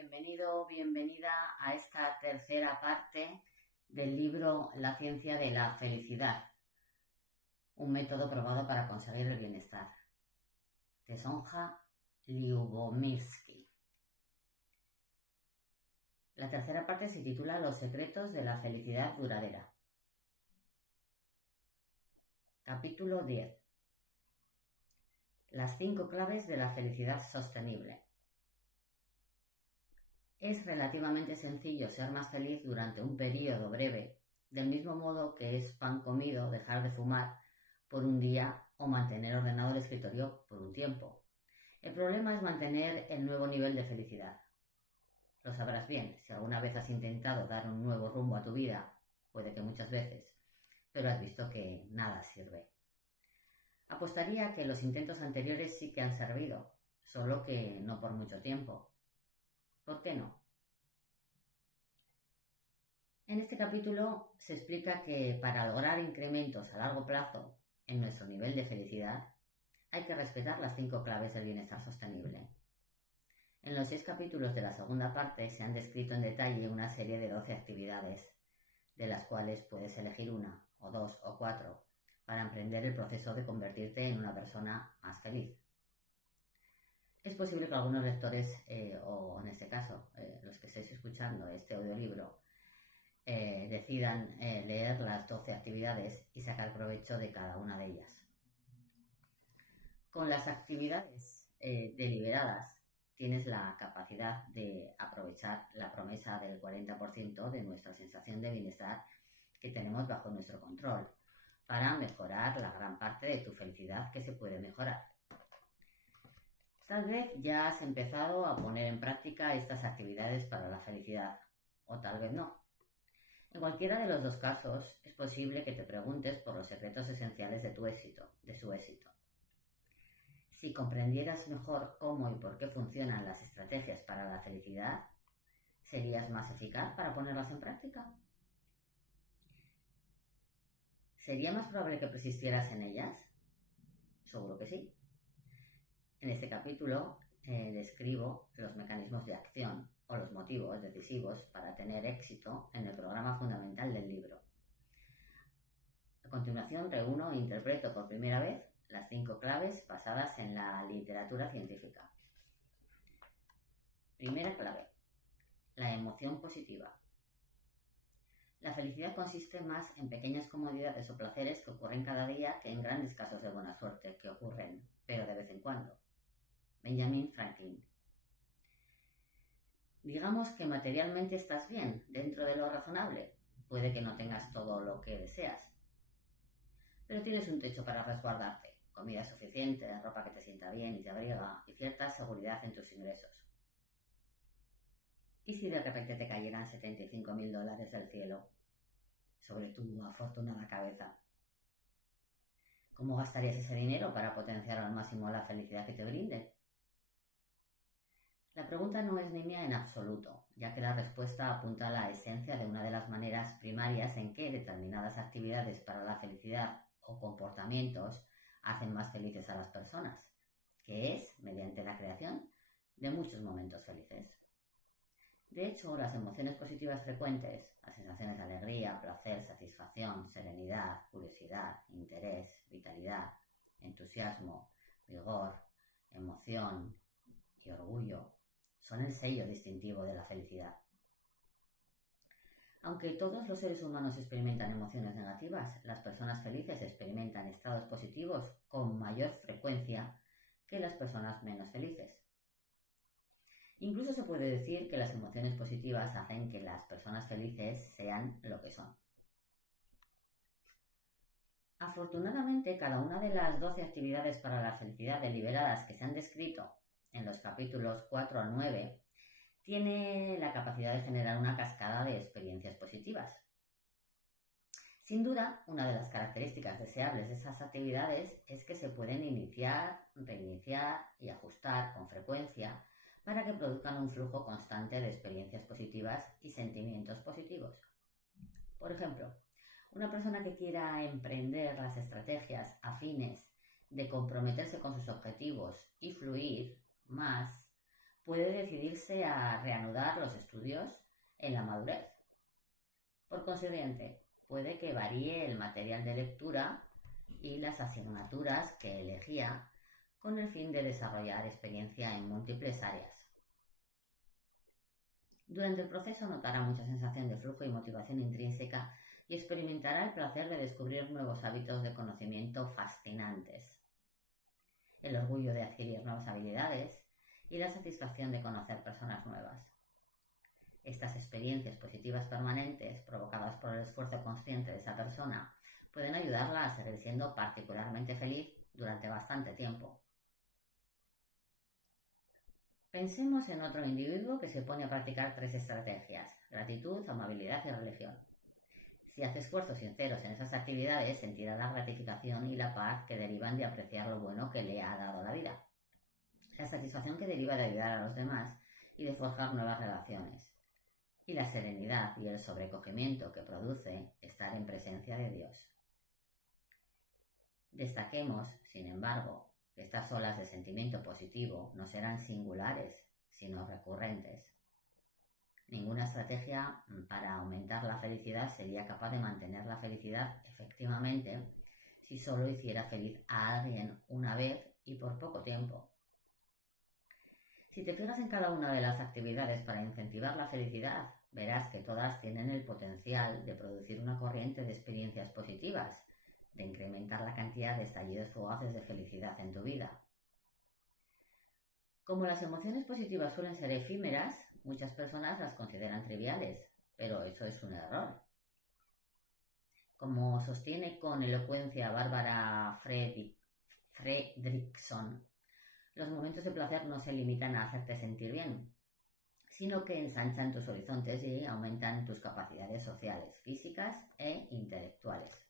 Bienvenido, bienvenida a esta tercera parte del libro La ciencia de la felicidad, un método probado para conseguir el bienestar, de Sonja Lyubomirsky. La tercera parte se titula Los secretos de la felicidad duradera. Capítulo 10. Las 5 claves de la felicidad sostenible. Es relativamente sencillo ser más feliz durante un periodo breve, del mismo modo que es pan comido dejar de fumar por un día o mantener ordenado el escritorio por un tiempo. El problema es mantener el nuevo nivel de felicidad. Lo sabrás bien, si alguna vez has intentado dar un nuevo rumbo a tu vida, puede que muchas veces, pero has visto que nada sirve. Apostaría que los intentos anteriores sí que han servido, solo que no por mucho tiempo. ¿Por qué no? En este capítulo se explica que para lograr incrementos a largo plazo en nuestro nivel de felicidad hay que respetar las 5 claves del bienestar sostenible. En los 6 capítulos de la segunda parte se han descrito en detalle una serie de 12 actividades, de las cuales puedes elegir una, o 2 o 4, para emprender el proceso de convertirte en una persona más feliz. Es posible que algunos lectores, o en este caso, los que estéis escuchando este audiolibro, decidan leer las 12 actividades y sacar provecho de cada una de ellas. Con las actividades deliberadas tienes la capacidad de aprovechar la promesa del 40% de nuestra sensación de bienestar que tenemos bajo nuestro control para mejorar la gran parte de tu felicidad que se puede mejorar. Tal vez ya has empezado a poner en práctica estas actividades para la felicidad, o tal vez no. En cualquiera de los 2 casos, es posible que te preguntes por los secretos esenciales de tu éxito, de su éxito. Si comprendieras mejor cómo y por qué funcionan las estrategias para la felicidad, ¿serías más eficaz para ponerlas en práctica? ¿Sería más probable que persistieras en ellas? Seguro que sí. En este capítulo describo los mecanismos de acción o los motivos decisivos para tener éxito en el programa fundamental del libro. A continuación reúno e interpreto por primera vez las 5 claves basadas en la literatura científica. Primera clave: la emoción positiva. La felicidad consiste más en pequeñas comodidades o placeres que ocurren cada día que en grandes casos de buena suerte que ocurren, pero de vez en cuando. Benjamin Franklin. Digamos que materialmente estás bien, dentro de lo razonable. Puede que no tengas todo lo que deseas, pero tienes un techo para resguardarte, comida suficiente, ropa que te sienta bien y te abriga, y cierta seguridad en tus ingresos. ¿Y si de repente te cayeran $75.000 del cielo sobre tu afortunada cabeza? ¿Cómo gastarías ese dinero para potenciar al máximo la felicidad que te brinde? La pregunta no es nimia en absoluto, ya que la respuesta apunta a la esencia de una de las maneras primarias en que determinadas actividades para la felicidad o comportamientos hacen más felices a las personas, que es mediante la creación de muchos momentos felices. De hecho, las emociones positivas frecuentes, las sensaciones de alegría, placer, satisfacción, serenidad, curiosidad, interés, vitalidad, entusiasmo, vigor, emoción y orgullo, son el sello distintivo de la felicidad. Aunque todos los seres humanos experimentan emociones negativas, las personas felices experimentan estados positivos con mayor frecuencia que las personas menos felices. Incluso se puede decir que las emociones positivas hacen que las personas felices sean lo que son. Afortunadamente, cada una de las 12 actividades para la felicidad deliberadas que se han descrito en los capítulos 4 al 9 tiene la capacidad de generar una cascada de experiencias positivas. Sin duda, una de las características deseables de esas actividades es que se pueden iniciar, reiniciar y ajustar con frecuencia para que produzcan un flujo constante de experiencias positivas y sentimientos positivos. Por ejemplo, una persona que quiera emprender las estrategias afines de comprometerse con sus objetivos y fluir más, puede decidirse a reanudar los estudios en la madurez. Por consiguiente, puede que varíe el material de lectura y las asignaturas que elegía con el fin de desarrollar experiencia en múltiples áreas. Durante el proceso notará mucha sensación de flujo y motivación intrínseca y experimentará el placer de descubrir nuevos hábitos de conocimiento fascinantes, el orgullo de adquirir nuevas habilidades y la satisfacción de conocer personas nuevas. Estas experiencias positivas permanentes, provocadas por el esfuerzo consciente de esa persona, pueden ayudarla a seguir siendo particularmente feliz durante bastante tiempo. Pensemos en otro individuo que se pone a practicar 3 estrategias: gratitud, amabilidad y religión. Si hace esfuerzos sinceros en esas actividades, sentirá la gratificación y la paz que derivan de apreciar lo bueno que le ha dado la vida, la satisfacción que deriva de ayudar a los demás y de forjar nuevas relaciones, y la serenidad y el sobrecogimiento que produce estar en presencia de Dios. Destaquemos, sin embargo, que estas olas de sentimiento positivo no serán singulares, sino recurrentes. Ninguna estrategia para aumentar la felicidad sería capaz de mantener la felicidad efectivamente si solo hiciera feliz a alguien una vez y por poco tiempo. Si te fijas en cada una de las actividades para incentivar la felicidad, verás que todas tienen el potencial de producir una corriente de experiencias positivas, de incrementar la cantidad de estallidos fugaces de felicidad en tu vida. Como las emociones positivas suelen ser efímeras, muchas personas las consideran triviales, pero eso es un error. Como sostiene con elocuencia Bárbara Fredrickson, los momentos de placer no se limitan a hacerte sentir bien, sino que ensanchan tus horizontes y aumentan tus capacidades sociales, físicas e intelectuales.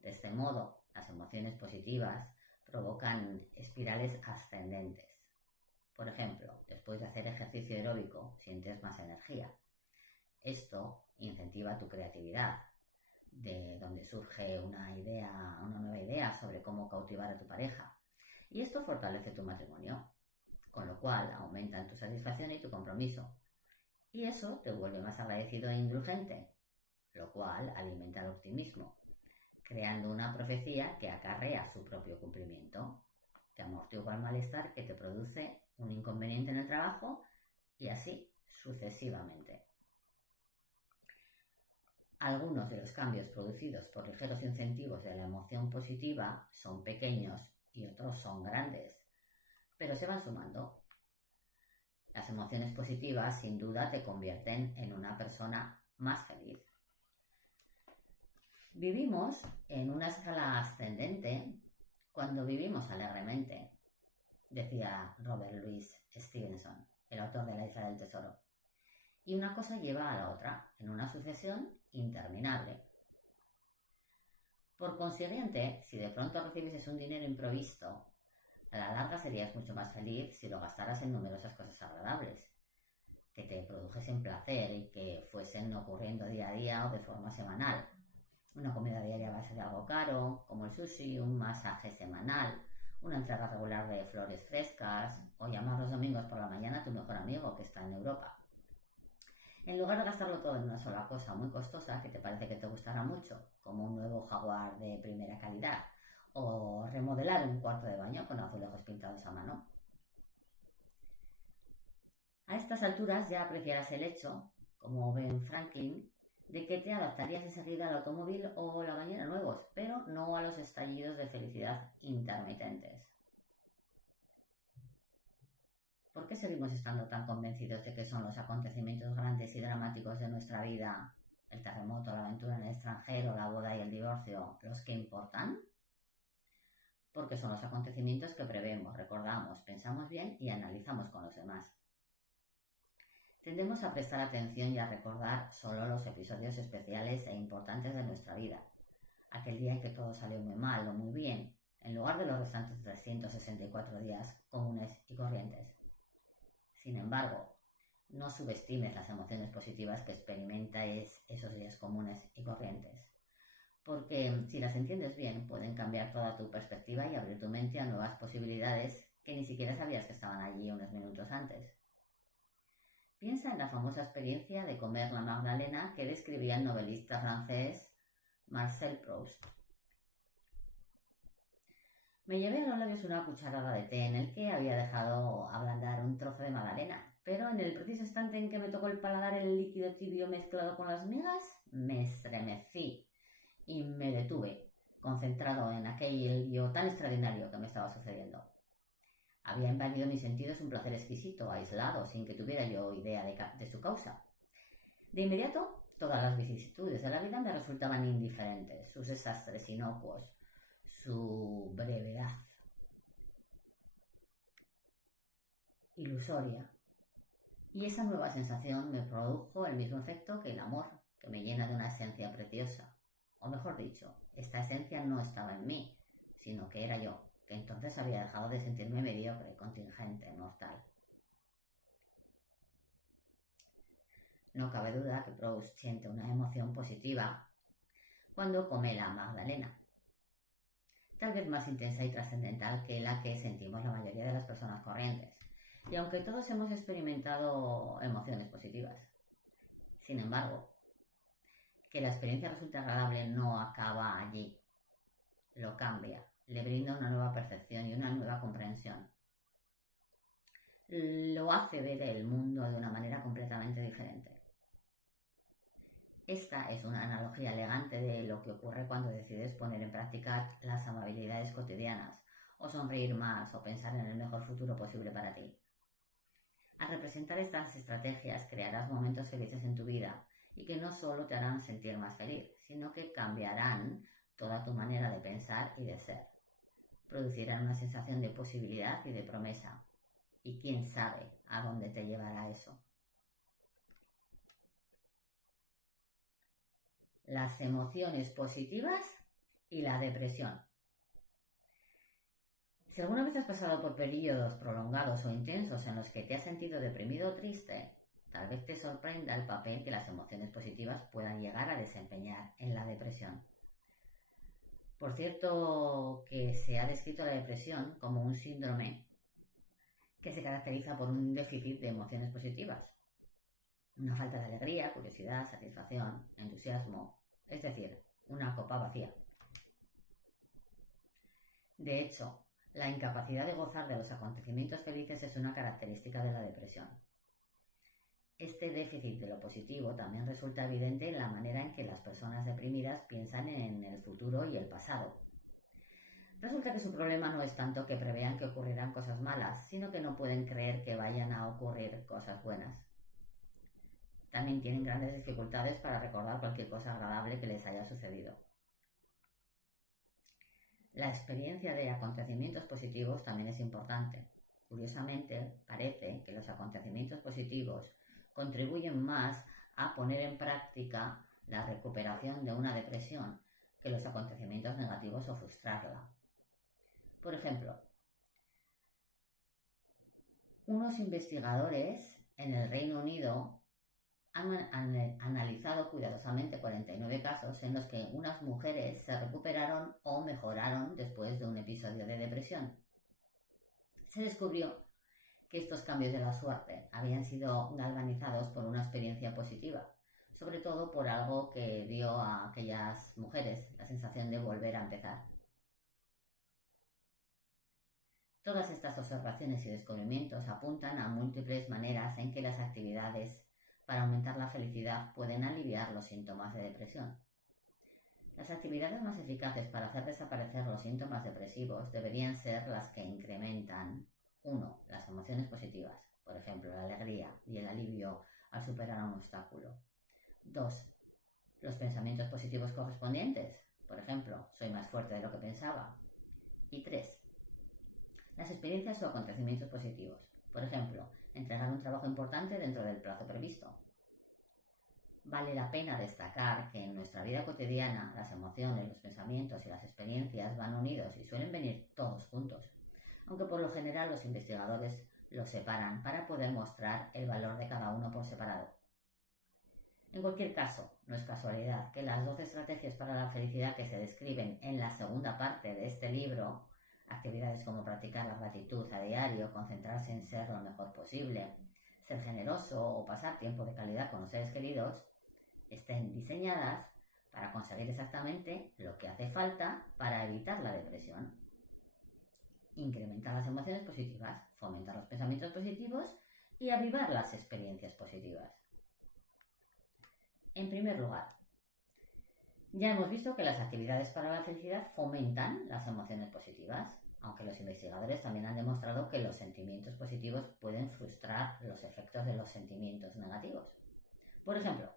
De este modo, las emociones positivas provocan espirales ascendentes. Por ejemplo, después de hacer ejercicio aeróbico, sientes más energía. Esto incentiva tu creatividad, de donde surge una nueva idea sobre cómo cautivar a tu pareja. Y esto fortalece tu matrimonio, con lo cual aumentan tu satisfacción y tu compromiso. Y eso te vuelve más agradecido e indulgente, lo cual alimenta el optimismo, creando una profecía que acarrea su propio cumplimiento. Te amortigua el malestar que te produce un inconveniente en el trabajo y así sucesivamente. Algunos de los cambios producidos por ligeros incentivos de la emoción positiva son pequeños y otros son grandes, pero se van sumando. Las emociones positivas sin duda te convierten en una persona más feliz. Vivimos en una escala ascendente cuando vivimos alegremente, decía Robert Louis Stevenson, el autor de La Isla del Tesoro. Y una cosa lleva a la otra, en una sucesión interminable. Por consiguiente, si de pronto recibieses un dinero improvisto, a la larga serías mucho más feliz si lo gastaras en numerosas cosas agradables, que te produjesen placer y que fuesen ocurriendo día a día o de forma semanal. Una comida diaria va a ser algo caro, como el sushi, un masaje semanal, una entrega regular de flores frescas o llamar los domingos por la mañana a tu mejor amigo que está en Europa. En lugar de gastarlo todo en una sola cosa muy costosa que te parece que te gustará mucho, como un nuevo Jaguar de primera calidad o remodelar un cuarto de baño con azulejos pintados a mano. A estas alturas ya apreciarás el hecho, como Ben Franklin, de que te adaptarías enseguida al automóvil o la bañera nuevos, pero no a los estallidos de felicidad intermitentes. ¿Por qué seguimos estando tan convencidos de que son los acontecimientos grandes y dramáticos de nuestra vida, el terremoto, la aventura en el extranjero, la boda y el divorcio, los que importan? Porque son los acontecimientos que prevemos, recordamos, pensamos bien y analizamos con los demás. Tendemos a prestar atención y a recordar solo los episodios especiales e importantes de nuestra vida, aquel día en que todo salió muy mal o muy bien, en lugar de los restantes 364 días comunes y corrientes. Sin embargo, no subestimes las emociones positivas que experimentas esos días comunes y corrientes, porque si las entiendes bien pueden cambiar toda tu perspectiva y abrir tu mente a nuevas posibilidades que ni siquiera sabías que estaban allí unos minutos antes. Piensa en la famosa experiencia de comer la magdalena que describía el novelista francés Marcel Proust. Me llevé a los labios una cucharada de té en el que había dejado ablandar un trozo de magdalena, pero en el preciso instante en que me tocó el paladar el líquido tibio mezclado con las migas, me estremecí y me detuve, concentrado en aquello tan extraordinario que me estaba sucediendo. Había invadido mis sentidos un placer exquisito, aislado, sin que tuviera yo idea de su causa. De inmediato, todas las vicisitudes de la vida me resultaban indiferentes, sus desastres inocuos, su brevedad ilusoria. Y esa nueva sensación me produjo el mismo efecto que el amor, que me llena de una esencia preciosa. O mejor dicho, esta esencia no estaba en mí, sino que era yo, que entonces había dejado de sentirme mediocre, contingente, mortal. No cabe duda que Proust siente una emoción positiva cuando come la magdalena, tal vez más intensa y trascendental que la que sentimos la mayoría de las personas corrientes, y aunque todos hemos experimentado emociones positivas. Sin embargo, que la experiencia resulte agradable no acaba allí, lo cambia, le brinda una nueva percepción y una nueva comprensión. Lo hace ver el mundo de una manera completamente diferente. Esta es una analogía elegante de lo que ocurre cuando decides poner en práctica las amabilidades cotidianas, o sonreír más, o pensar en el mejor futuro posible para ti. Al representar estas estrategias crearás momentos felices en tu vida y que no solo te harán sentir más feliz, sino que cambiarán toda tu manera de pensar y de ser. Producirán una sensación de posibilidad y de promesa. Y quién sabe a dónde te llevará eso. Las emociones positivas y la depresión. Si alguna vez has pasado por periodos prolongados o intensos en los que te has sentido deprimido o triste, tal vez te sorprenda el papel que las emociones positivas puedan llegar a desempeñar en la depresión. Por cierto, que se ha descrito la depresión como un síndrome que se caracteriza por un déficit de emociones positivas, una falta de alegría, curiosidad, satisfacción, entusiasmo, es decir, una copa vacía. De hecho, la incapacidad de gozar de los acontecimientos felices es una característica de la depresión. Este déficit de lo positivo también resulta evidente en la manera en que las personas deprimidas piensan en el futuro y el pasado. Resulta que su problema no es tanto que prevean que ocurrirán cosas malas, sino que no pueden creer que vayan a ocurrir cosas buenas. También tienen grandes dificultades para recordar cualquier cosa agradable que les haya sucedido. La experiencia de acontecimientos positivos también es importante. Curiosamente, parece que los acontecimientos positivos contribuyen más a poner en práctica la recuperación de una depresión que los acontecimientos negativos o frustrarla. Por ejemplo, unos investigadores en el Reino Unido han analizado cuidadosamente 49 casos en los que unas mujeres se recuperaron o mejoraron después de un episodio de depresión. Se descubrió que estos cambios de la suerte habían sido galvanizados por una experiencia positiva, sobre todo por algo que dio a aquellas mujeres la sensación de volver a empezar. Todas estas observaciones y descubrimientos apuntan a múltiples maneras en que las actividades para aumentar la felicidad pueden aliviar los síntomas de depresión. Las actividades más eficaces para hacer desaparecer los síntomas depresivos deberían ser las que incrementan 1. Las emociones positivas, por ejemplo, la alegría y el alivio al superar un obstáculo. 2. Los pensamientos positivos correspondientes, por ejemplo, soy más fuerte de lo que pensaba. Y 3. Las experiencias o acontecimientos positivos, por ejemplo, entregar un trabajo importante dentro del plazo previsto. Vale la pena destacar que en nuestra vida cotidiana las emociones, los pensamientos y las experiencias van unidos y suelen venir todos juntos, aunque por lo general los investigadores los separan para poder mostrar el valor de cada uno por separado. En cualquier caso, no es casualidad que las 12 estrategias para la felicidad que se describen en la segunda parte de este libro Actividades como practicar la gratitud a diario, concentrarse en ser lo mejor posible, ser generoso o pasar tiempo de calidad con los seres queridos, estén diseñadas para conseguir exactamente lo que hace falta para evitar la depresión. Incrementar las emociones positivas, fomentar los pensamientos positivos y avivar las experiencias positivas. En primer lugar, ya hemos visto que las actividades para la felicidad fomentan las emociones positivas, aunque los investigadores también han demostrado que los sentimientos positivos pueden frustrar los efectos de los sentimientos negativos. Por ejemplo,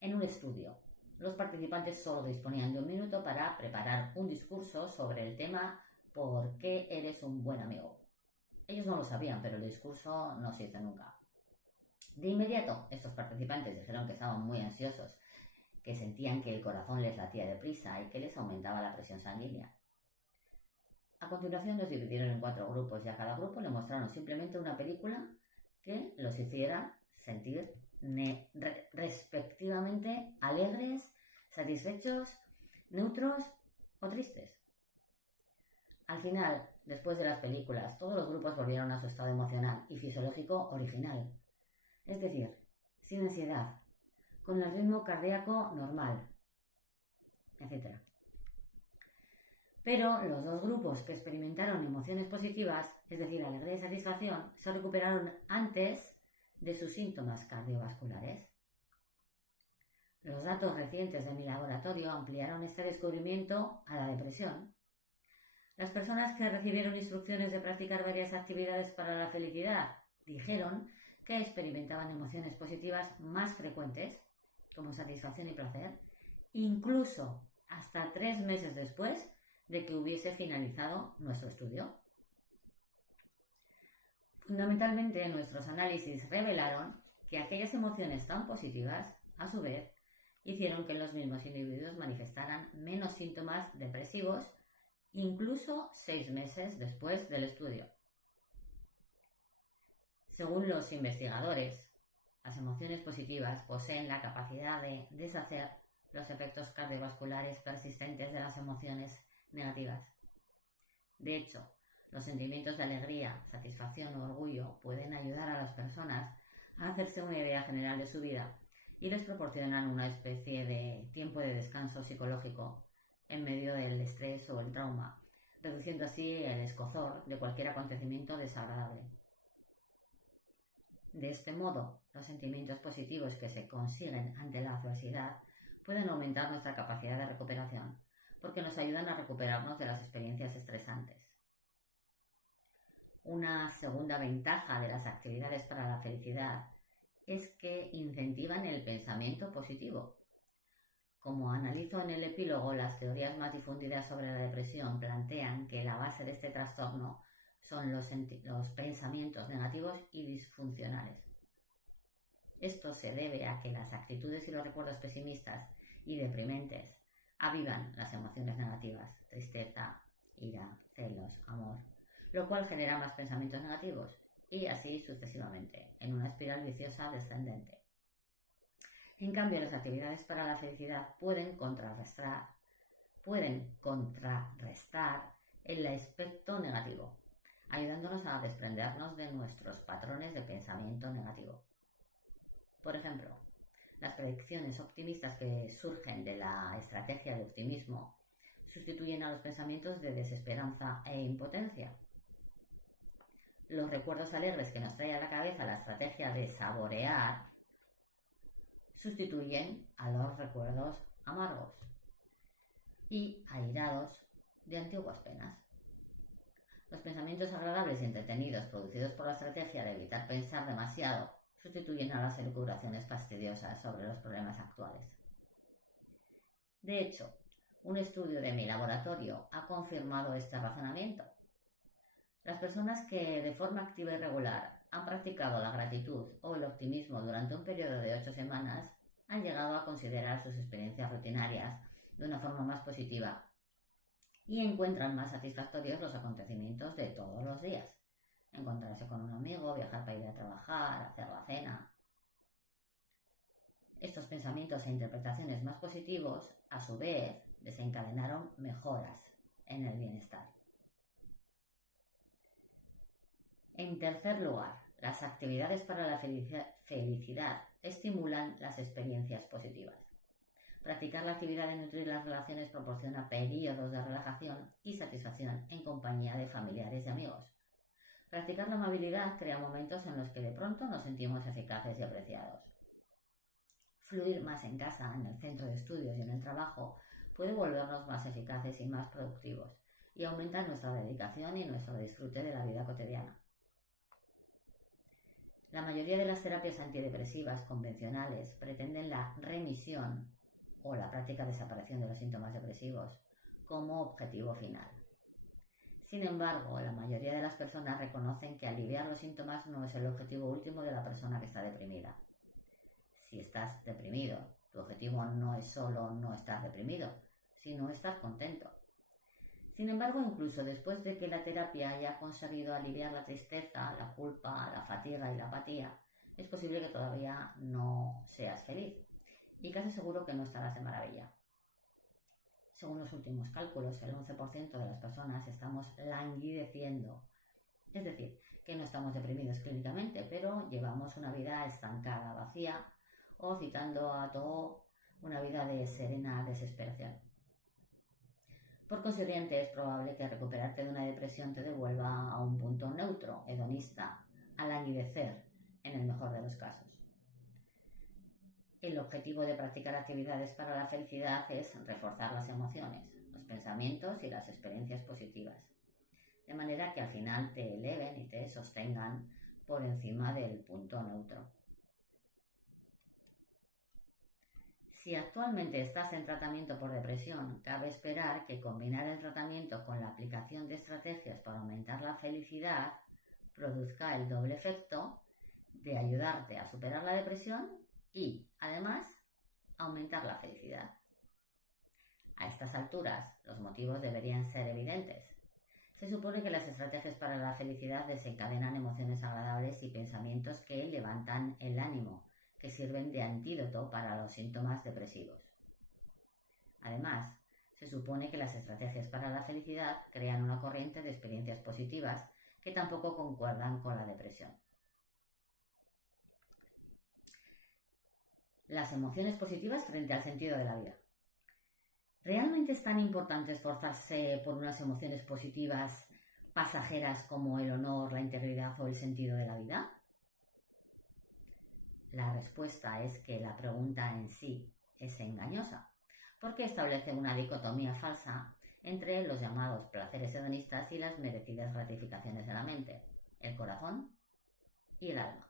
en un estudio, los participantes solo disponían de 1 minuto para preparar un discurso sobre el tema ¿por qué eres un buen amigo? Ellos no lo sabían, pero el discurso no se hizo nunca. De inmediato, estos participantes dijeron que estaban muy ansiosos, que sentían que el corazón les latía deprisa y que les aumentaba la presión sanguínea. A continuación los dividieron en 4 grupos y a cada grupo le mostraron simplemente una película que los hiciera sentir respectivamente alegres, satisfechos, neutros o tristes. Al final, después de las películas, todos los grupos volvieron a su estado emocional y fisiológico original, es decir, sin ansiedad, con el ritmo cardíaco normal, etc. Pero los 2 grupos que experimentaron emociones positivas, es decir, alegría y satisfacción, se recuperaron antes de sus síntomas cardiovasculares. Los datos recientes de mi laboratorio ampliaron este descubrimiento a la depresión. Las personas que recibieron instrucciones de practicar varias actividades para la felicidad dijeron que experimentaban emociones positivas más frecuentes, como satisfacción y placer, incluso hasta 3 meses después de que hubiese finalizado nuestro estudio. Fundamentalmente, nuestros análisis revelaron que aquellas emociones tan positivas, a su vez, hicieron que los mismos individuos manifestaran menos síntomas depresivos, incluso 6 meses después del estudio. Según los investigadores, las emociones positivas poseen la capacidad de deshacer los efectos cardiovasculares persistentes de las emociones negativas. De hecho, los sentimientos de alegría, satisfacción o orgullo pueden ayudar a las personas a hacerse una idea general de su vida y les proporcionan una especie de tiempo de descanso psicológico en medio del estrés o el trauma, reduciendo así el escozor de cualquier acontecimiento desagradable. De este modo, los sentimientos positivos que se consiguen ante la adversidad pueden aumentar nuestra capacidad de recuperación, porque nos ayudan a recuperarnos de las experiencias estresantes. Una segunda ventaja de las actividades para la felicidad es que incentivan el pensamiento positivo. Como analizo en el epílogo, las teorías más difundidas sobre la depresión plantean que la base de este trastorno son los pensamientos negativos y disfuncionales. Esto se debe a que las actitudes y los recuerdos pesimistas y deprimentes avivan las emociones negativas, tristeza, ira, celos, amor, lo cual genera más pensamientos negativos y así sucesivamente, en una espiral viciosa descendente. En cambio, las actividades para la felicidad pueden contrarrestar el aspecto negativo, ayudándonos a desprendernos de nuestros patrones de pensamiento negativo. Por ejemplo, las predicciones optimistas que surgen de la estrategia de optimismo sustituyen a los pensamientos de desesperanza e impotencia. Los recuerdos alegres que nos trae a la cabeza la estrategia de saborear sustituyen a los recuerdos amargos y airados de antiguas penas. Los pensamientos agradables y entretenidos producidos por la estrategia de evitar pensar demasiado sustituyen a las elucubraciones fastidiosas sobre los problemas actuales. De hecho, un estudio de mi laboratorio ha confirmado este razonamiento. Las personas que de forma activa y regular han practicado la gratitud o el optimismo durante un periodo de 8 semanas han llegado a considerar sus experiencias rutinarias de una forma más positiva y encuentran más satisfactorios los acontecimientos de todos los días. Encontrarse con un amigo, viajar para ir a trabajar, hacer la cena. Estos pensamientos e interpretaciones más positivos, a su vez, desencadenaron mejoras en el bienestar. En tercer lugar, las actividades para la felicidad estimulan las experiencias positivas. Practicar la actividad de nutrir las relaciones proporciona periodos de relajación y satisfacción en compañía de familiares y amigos. Practicar la amabilidad crea momentos en los que de pronto nos sentimos eficaces y apreciados. Fluir más en casa, en el centro de estudios y en el trabajo puede volvernos más eficaces y más productivos y aumentar nuestra dedicación y nuestro disfrute de la vida cotidiana. La mayoría de las terapias antidepresivas convencionales pretenden la remisión o la práctica desaparición de los síntomas depresivos como objetivo final. Sin embargo, la mayoría de las personas reconocen que aliviar los síntomas no es el objetivo último de la persona que está deprimida. Si estás deprimido, tu objetivo no es solo no estar deprimido, sino estar contento. Sin embargo, incluso después de que la terapia haya conseguido aliviar la tristeza, la culpa, la fatiga y la apatía, es posible que todavía no seas feliz y casi seguro que no estarás de maravilla. Según los últimos cálculos, el 11% de las personas estamos languideciendo, es decir, que no estamos deprimidos clínicamente, pero llevamos una vida estancada, vacía, o citando a Thoreau, una vida de serena desesperación. Por consiguiente, es probable que recuperarte de una depresión te devuelva a un punto neutro, hedonista, a languidecer, en el mejor de los casos. El objetivo de practicar actividades para la felicidad es reforzar las emociones, los pensamientos y las experiencias positivas, de manera que al final te eleven y te sostengan por encima del punto neutro. Si actualmente estás en tratamiento por depresión, cabe esperar que combinar el tratamiento con la aplicación de estrategias para aumentar la felicidad produzca el doble efecto de ayudarte a superar la depresión y, además, aumentar la felicidad. A estas alturas, los motivos deberían ser evidentes. Se supone que las estrategias para la felicidad desencadenan emociones agradables y pensamientos que levantan el ánimo, que sirven de antídoto para los síntomas depresivos. Además, se supone que las estrategias para la felicidad crean una corriente de experiencias positivas que tampoco concuerdan con la depresión. Las emociones positivas frente al sentido de la vida. ¿Realmente es tan importante esforzarse por unas emociones positivas pasajeras como el honor, la integridad o el sentido de la vida? La respuesta es que la pregunta en sí es engañosa, porque establece una dicotomía falsa entre los llamados placeres hedonistas y las merecidas gratificaciones de la mente, el corazón y el alma.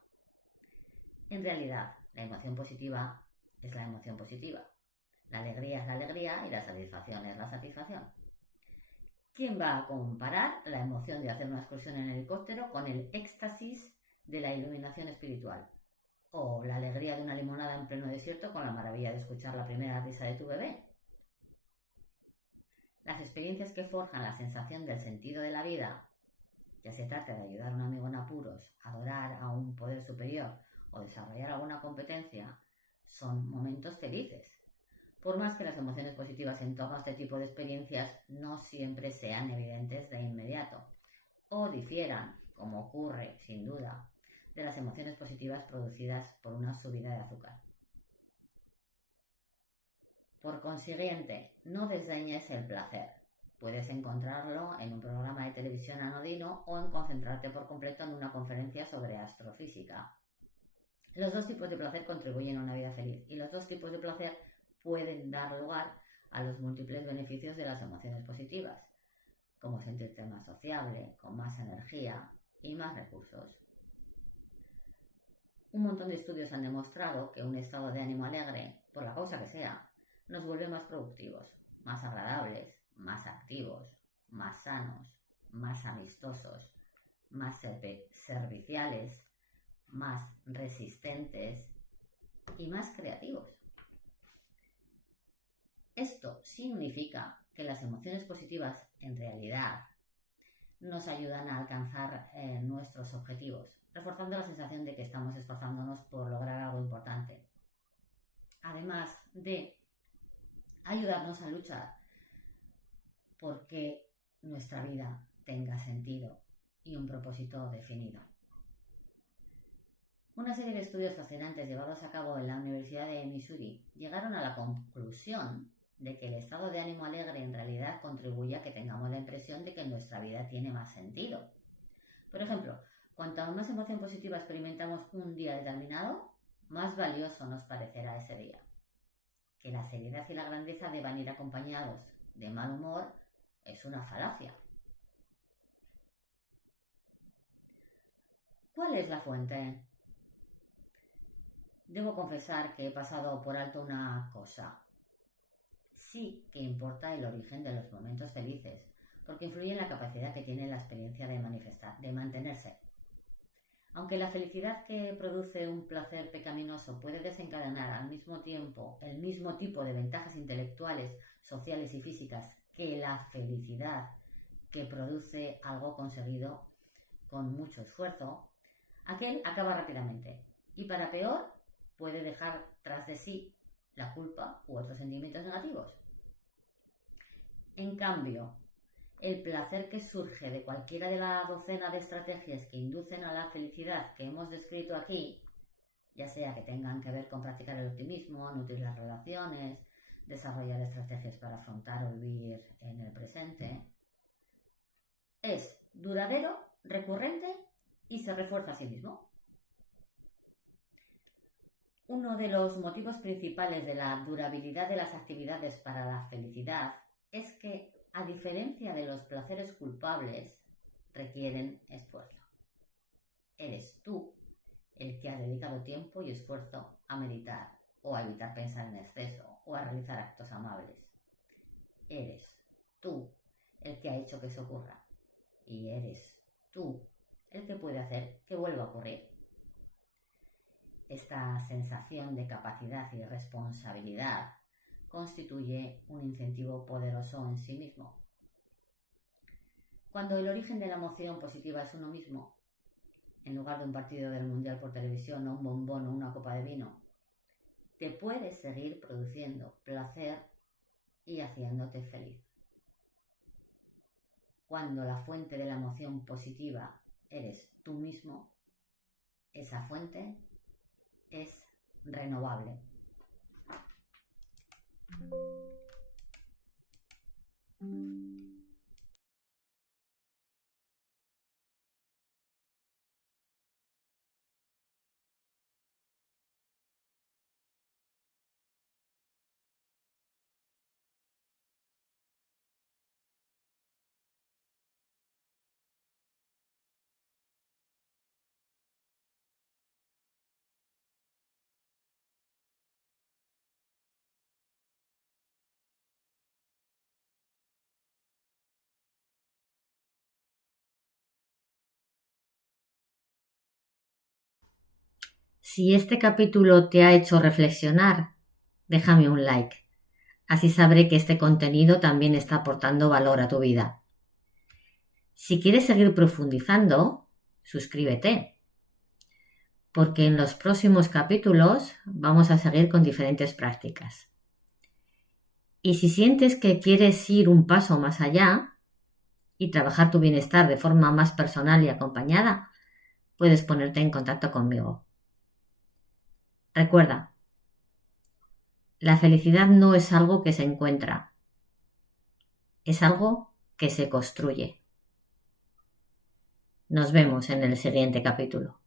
En realidad, la emoción positiva es la emoción positiva, la alegría es la alegría y la satisfacción es la satisfacción. ¿Quién va a comparar la emoción de hacer una excursión en helicóptero con el éxtasis de la iluminación espiritual? ¿O la alegría de una limonada en pleno desierto con la maravilla de escuchar la primera risa de tu bebé? Las experiencias que forjan la sensación del sentido de la vida, ya se trata de ayudar a un amigo en apuros, adorar a un poder superior o desarrollar alguna competencia, son momentos felices. Por más que las emociones positivas en torno a este tipo de experiencias no siempre sean evidentes de inmediato o difieran, como ocurre, sin duda, de las emociones positivas producidas por una subida de azúcar. Por consiguiente, no desdeñes el placer. Puedes encontrarlo en un programa de televisión anodino o en concentrarte por completo en una conferencia sobre astrofísica. Los dos tipos de placer contribuyen a una vida feliz y los dos tipos de placer pueden dar lugar a los múltiples beneficios de las emociones positivas, como sentirte más sociable, con más energía y más recursos. Un montón de estudios han demostrado que un estado de ánimo alegre, por la causa que sea, nos vuelve más productivos, más agradables, más activos, más sanos, más amistosos, más serviciales, más resistentes y más creativos. Esto significa que las emociones positivas en realidad nos ayudan a alcanzar nuestros objetivos, reforzando la sensación de que estamos esforzándonos por lograr algo importante. Además de ayudarnos a luchar porque nuestra vida tenga sentido y un propósito definido. Una serie de estudios fascinantes llevados a cabo en la Universidad de Missouri llegaron a la conclusión de que el estado de ánimo alegre en realidad contribuye a que tengamos la impresión de que nuestra vida tiene más sentido. Por ejemplo, cuanto más emoción positiva experimentamos un día determinado, más valioso nos parecerá ese día. Que la seriedad y la grandeza deban ir acompañados de mal humor es una falacia. ¿Cuál es la fuente? Debo confesar que he pasado por alto una cosa. Sí que importa el origen de los momentos felices, porque influye en la capacidad que tiene la experiencia de mantenerse. Aunque la felicidad que produce un placer pecaminoso puede desencadenar al mismo tiempo el mismo tipo de ventajas intelectuales, sociales y físicas que la felicidad que produce algo conseguido con mucho esfuerzo, aquel acaba rápidamente y para peor puede dejar tras de sí la culpa u otros sentimientos negativos. En cambio, el placer que surge de cualquiera de la docena de estrategias que inducen a la felicidad que hemos descrito aquí, ya sea que tengan que ver con practicar el optimismo, nutrir las relaciones, desarrollar estrategias para afrontar o vivir en el presente, es duradero, recurrente y se refuerza a sí mismo. Uno de los motivos principales de la durabilidad de las actividades para la felicidad es que, a diferencia de los placeres culpables, requieren esfuerzo. Eres tú el que ha dedicado tiempo y esfuerzo a meditar o a evitar pensar en exceso o a realizar actos amables. Eres tú el que ha hecho que eso ocurra y eres tú el que puede hacer que vuelva a ocurrir. Esta sensación de capacidad y responsabilidad constituye un incentivo poderoso en sí mismo. Cuando el origen de la emoción positiva es uno mismo, en lugar de un partido del Mundial por televisión o un bombón o una copa de vino, te puedes seguir produciendo placer y haciéndote feliz. Cuando la fuente de la emoción positiva eres tú mismo, esa fuente es renovable. Si este capítulo te ha hecho reflexionar, déjame un like. Así sabré que este contenido también está aportando valor a tu vida. Si quieres seguir profundizando, suscríbete, porque en los próximos capítulos vamos a seguir con diferentes prácticas. Y si sientes que quieres ir un paso más allá y trabajar tu bienestar de forma más personal y acompañada, puedes ponerte en contacto conmigo. Recuerda, la felicidad no es algo que se encuentra, es algo que se construye. Nos vemos en el siguiente capítulo.